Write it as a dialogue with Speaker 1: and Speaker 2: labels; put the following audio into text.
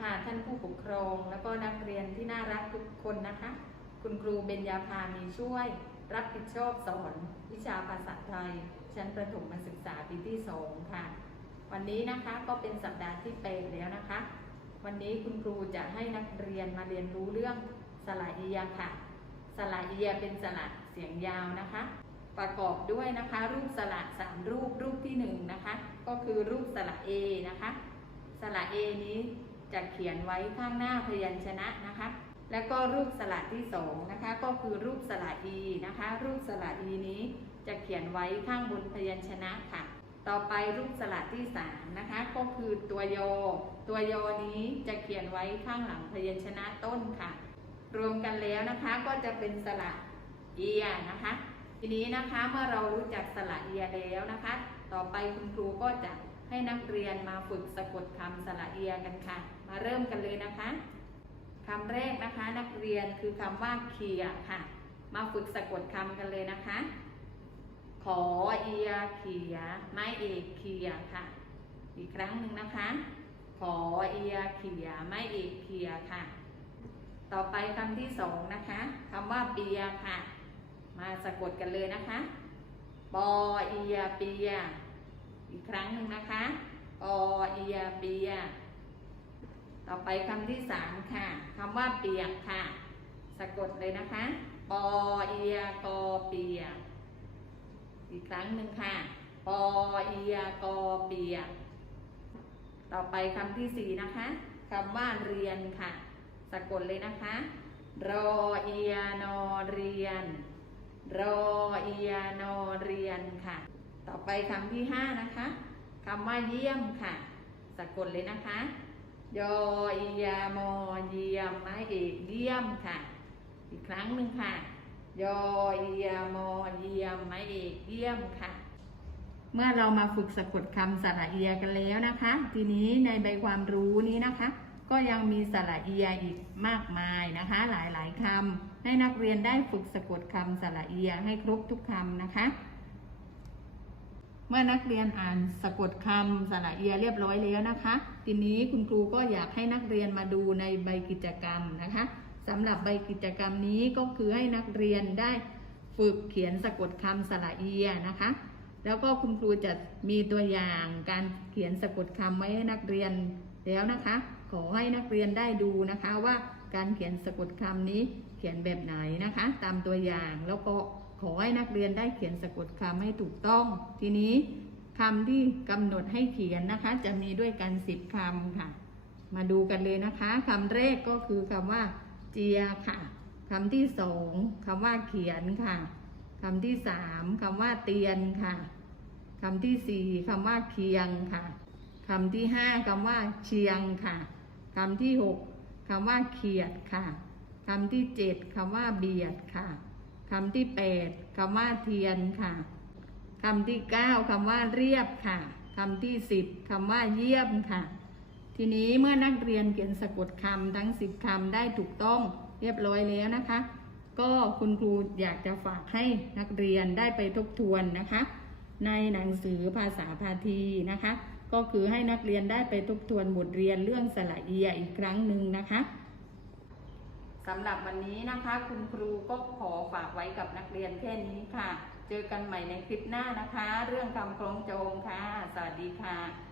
Speaker 1: ท่านผู้ปกครอง แล้วก็นักเรียนที่น่ารักทุกคนนะคะ คุณครูเบญญาภามีช่วย รับผิดชอบสอน วิชาภาษาไทย ชั้นประถมศึกษาปีที่สองค่ะ วันนี้นะคะก็เป็นสัปดาห์ที่แปดแล้วนะคะ วันนี้คุณครูจะให้นักเรียนมาเรียนรู้เรื่องสระเอียค่ะ สระเอียเป็นสระเสียงยาวนะคะ ประกอบด้วยนะคะ รูปสระสามรูปรูปที่หนึ่งนะคะ ก็คือรูปสระเอนะคะ สระเอนี้ จะเขียนไว้ข้างหน้าพยัญชนะนะคะ แล้วก็รูปสระที่สองนะคะก็คือรูปสระอีนะคะ รูปสระอีนี้จะเขียนไว้ข้างบนพยัญชนะค่ะ ต่อไปรูปสระที่สามนะคะ ก็คือตัวยอตัวยอนี้จะเขียนไว้ข้างหลังพยัญชนะต้นค่ะ รวมกันแล้วนะคะก็จะเป็นสระเอียนะคะ ทีนี้นะคะเมื่อเรารู้จักสระเอียแล้วนะคะ ต่อไปคุณครูก็จะ ให้นักเรียนมาฝึกสะกดคำสระเอียกันค่ะ มาเริ่มกันเลยนะคะคำแรกนะคะนักเรียนคือคำว่าเคียค่ะ มาฝึกสะกดคำกันเลยนะคะ ขอเอียเขีย ไม้เอกเขียค่ะ อีกครั้งหนึ่งนะคะ ขอเอียเขีย ไม้เอกเขียค่ะ ต่อไปคำที่สองนะคะคำว่าเปียค่ะ มาสะกดกันเลยนะคะ ปอเอียเปีย อีกครั้งหนึ่งนะคะปอเอียเปีย ต่อไปคำที่สามค่ะคำว่าเปียกค่ะ สะกดเลยนะคะปอเอียกอเปีย อีกครั้งหนึ่งค่ะปอเอียกอเปีย ต่อไปคำที่สี่นะคะคำว่าเรียนค่ะ สะกดเลยนะคะรอเอียนอเรียนรอเอียนอเรียนค่ะ ต่อไปคำที่ห้านะคะคำว่าเยี่ยมค่ะ สะกดเลยนะคะ ยออียมอเยี่ยมไม้เอกเยี่ยมค่ะ อีกครั้งหนึ่งค่ะ ยออียมอเยี่ยมไม้เอกเยี่ยมค่ะ เมื่อเรามาฝึกสะกดคำสระเอียกันแล้วนะคะ ทีนี้ในใบความรู้นี้นะคะ ก็ยังมีสระเอียอีกมากมายนะคะ หลายๆคำให้นักเรียนได้ฝึกสะกดคำสระเอียให้ครบทุกคำนะคะ เมื่อนักเรียนอ่านสะกดคำสระเอียเรียบร้อยแล้วนะคะ ทีนี้คุณครูก็อยากให้นักเรียนมาดูในใบกิจกรรมนะคะสำหรับใบกิจกรรมนี้ก็คือให้นักเรียนได้ฝึกเขียนสะกดคำสระเอียนะคะ แล้วก็คุณครูจะมีตัวอย่างการเขียนสะกดคำไว้ให้นักเรียนแล้วนะคะ ขอให้นักเรียนได้ดูนะคะว่าการเขียนสะกดคำนี้เขียนแบบไหนนะคะ ตามตัวอย่างแล้วก็ ขอให้นักเรียนได้เขียนสะกดคำให้ถูกต้อง ทีนี้คำที่กำหนดให้เขียนนะคะ จะมีด้วยกันสิบคำค่ะ มาดูกันเลยนะคะคำแรกก็คือคำว่า เจียค่ะคำที่สองคำว่าเขียนค่ะคำที่สามคำว่าเตียนค่ะคำที่สี่คำว่าเคียงค่ะคำที่ห้าคำว่าเชียงค่ะคำที่หกคำว่าเขียดค่ะคำที่เจ็ดคำว่าเบียดค่ะ คำที่แปดคำว่าเทียนค่ะคำที่เก้าคำว่าเรียบค่ะคำที่สิบคำว่าเยี่ยมค่ะ ทีนี้เมื่อนักเรียนเขียนสะกดคำทั้งสิบคำได้ถูกต้องเรียบร้อยแล้วนะคะ ก็คุณครูอยากจะฝากให้นักเรียนได้ไปทบทวนนะคะ ในหนังสือภาษาพาทีนะคะ ก็คือให้นักเรียนได้ไปทบทวนบทเรียนเรื่องสระเอียอีกครั้งหนึ่งนะคะ สำหรับวันนี้นะคะ คุณครูก็ขอฝากไว้กับนักเรียนแค่นี้ค่ะ เจอกันใหม่ในคลิปหน้านะคะ เรื่องคำคล้องโจงค่ะ สวัสดีค่ะ